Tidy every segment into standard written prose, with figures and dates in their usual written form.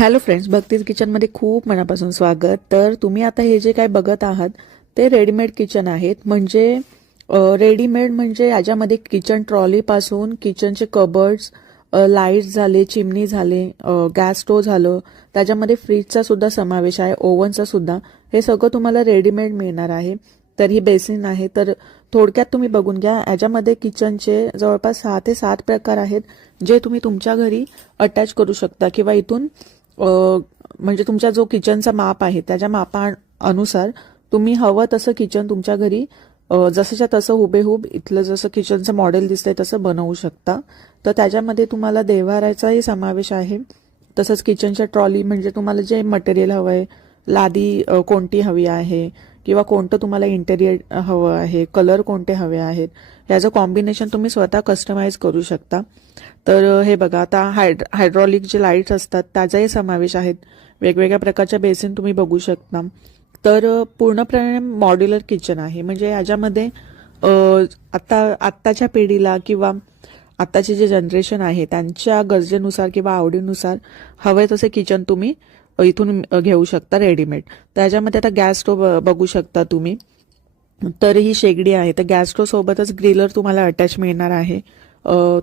Hello friends, भक्तीज किचनमध्ये खूप मनापासून स्वागत. तर तुम्ही आता हे जे काय बघत आहात ते रेडीमेड किचन आहेत. म्हणजे रेडीमेड म्हणजे याच्यामध्ये किचन ट्रॉलीपासून किचनचे कबर्ड्स, लाईट झाले, चिमणी झाले, गॅस स्टोव्ह झालं, त्याच्यामध्ये फ्रीजचा सुद्धा समावेश आहे, ओव्हनचा सुद्धा. हे सगळं तुम्हाला रेडीमेड मिळणार आहे. तर ही बेसिन आहे. तर थोडक्यात तुम्ही बघून घ्या, याच्यामध्ये किचनचे जवळपास 6 ते 7 प्रकार आहेत जे तुम्ही तुमच्या घरी अटॅच करू शकता किंवा इथून म्हणजे तुमचा जो किचनचा माप आहे त्याच्या मापानुसार तुम्ही हवं तसं किचन तुमच्या घरी जसंच्या तसं हुबेहूब इथलं जसं किचनचं मॉडेल दिसतंय तसं बनवू शकता. तर त्याच्यामध्ये तुम्हाला देव्हाऱ्याचाही समावेश आहे. तसंच किचनच्या ट्रॉली म्हणजे तुम्हाला जे मटेरियल हवं आहे, लादी कोणती हवी आहे किंवा कोणतं तुम्हाला इंटेरियर हवं आहे, कलर कोणते हवे आहेत, याचं कॉम्बिनेशन तुम्ही स्वतः कस्टमाइज करू शकता. तर हे बघा, आता हायड्रॉलिक जे लाईट्स असतात त्याचाही समावेश आहेत. वेगवेगळ्या प्रकारच्या बेसिन तुम्ही बघू शकता. तर पूर्णपणे मॉड्युलर किचन आहे. म्हणजे याच्यामध्ये आत्ताच्या पिढीला किंवा आत्ताचे जे जनरेशन आहे त्यांच्या गरजेनुसार किंवा आवडीनुसार हवे तसे किचन तुम्ही इथून घेऊ शकता रेडीमेड. त्याच्यामध्ये आता गॅस स्टोव्ह बघू शकता तुम्ही. तर ही शेगडी आहे. तर गॅस स्टोव्ह सोबतच ग्रिलर तुम्हाला अटॅच मिळणार आहे,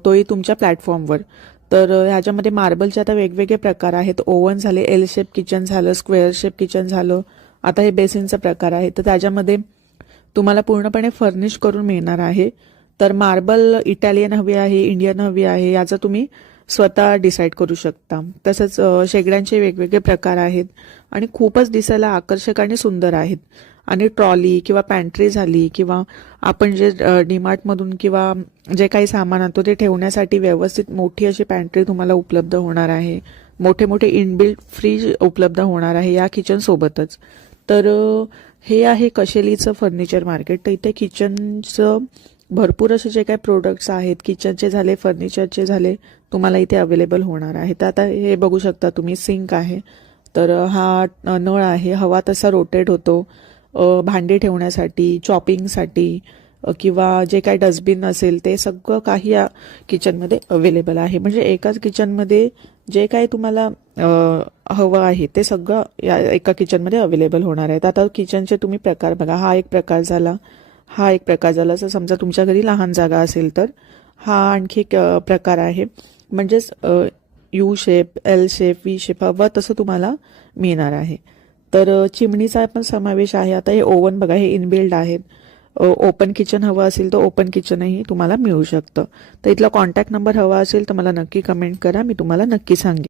तोही तुमच्या प्लॅटफॉर्मवर. तर ह्याच्यामध्ये मार्बलचे आता वेगवेगळे प्रकार आहेत. ओव्हन झाले, एल शेप किचन झालं, स्क्वेअर शेप किचन झालं. आता हे बेसिनचा प्रकार आहे. तर त्याच्यामध्ये तुम्हाला पूर्णपणे फर्निश करून मिळणार आहे. तर मार्बल इटालियन हवी आहे, इंडियन हवी आहे, याचं तुम्ही स्वतः डिसाईड करू शकता. तसंच शेगड्यांचे वेगवेगळे प्रकार आहेत आणि खूपच दिसायला आकर्षक आणि सुंदर आहेत. आणि ट्रॉली किंवा पॅन्ट्री झाली किंवा आपण जे डीमार्टमधून किंवा जे काही सामान आणतो ते ठेवण्यासाठी व्यवस्थित मोठी अशी पॅन्ट्री तुम्हाला उपलब्ध होणार आहे. मोठे मोठे इनबिल्ट फ्रीज उपलब्ध होणार आहे या किचन सोबतच. तर हे आहे कशेलीचं फर्निचर मार्केट. तर इथे किचनचं भरपूर असे जे काही प्रोडक्ट्स आहेत, किचनचे झाले, फर्निचरचे झाले, तुम्हाला इथे अवेलेबल होणार आहे. तर आता हे बघू शकता तुम्ही, सिंक आहे. तर हा नळ आहे, हवा तसा रोटेट होतो. भांडी ठेवण्यासाठी, चॉपिंगसाठी किंवा जे काही डस्टबिन असेल ते सगळं काही या किचनमध्ये अवेलेबल आहे. म्हणजे एकाच किचनमध्ये जे काही तुम्हाला हवं आहे ते सगळं या एका किचनमध्ये अवेलेबल होणार आहे. आता किचनचे तुम्ही प्रकार बघा. हा एक प्रकार झाला, हा एक प्रकार झाला. जर समजा तुमच्या घरी लहान जागा असेल तर हा आणखी एक प्रकार आहे. म्हणजेच U shape, L shape, V shape हवं तसं तुम्हाला मिळणार आहे. तर चिमणीचा पण समावेश आहे. आता हे ओव्हन बघा, हे इनबिल्ड आहेत. ओपन किचन हवं असेल तर ओपन किचनही तुम्हाला मिळू शकतं. तर इथला कॉन्टॅक्ट नंबर हवा असेल तर मला नक्की कमेंट करा, मी तुम्हाला नक्की सांगेन.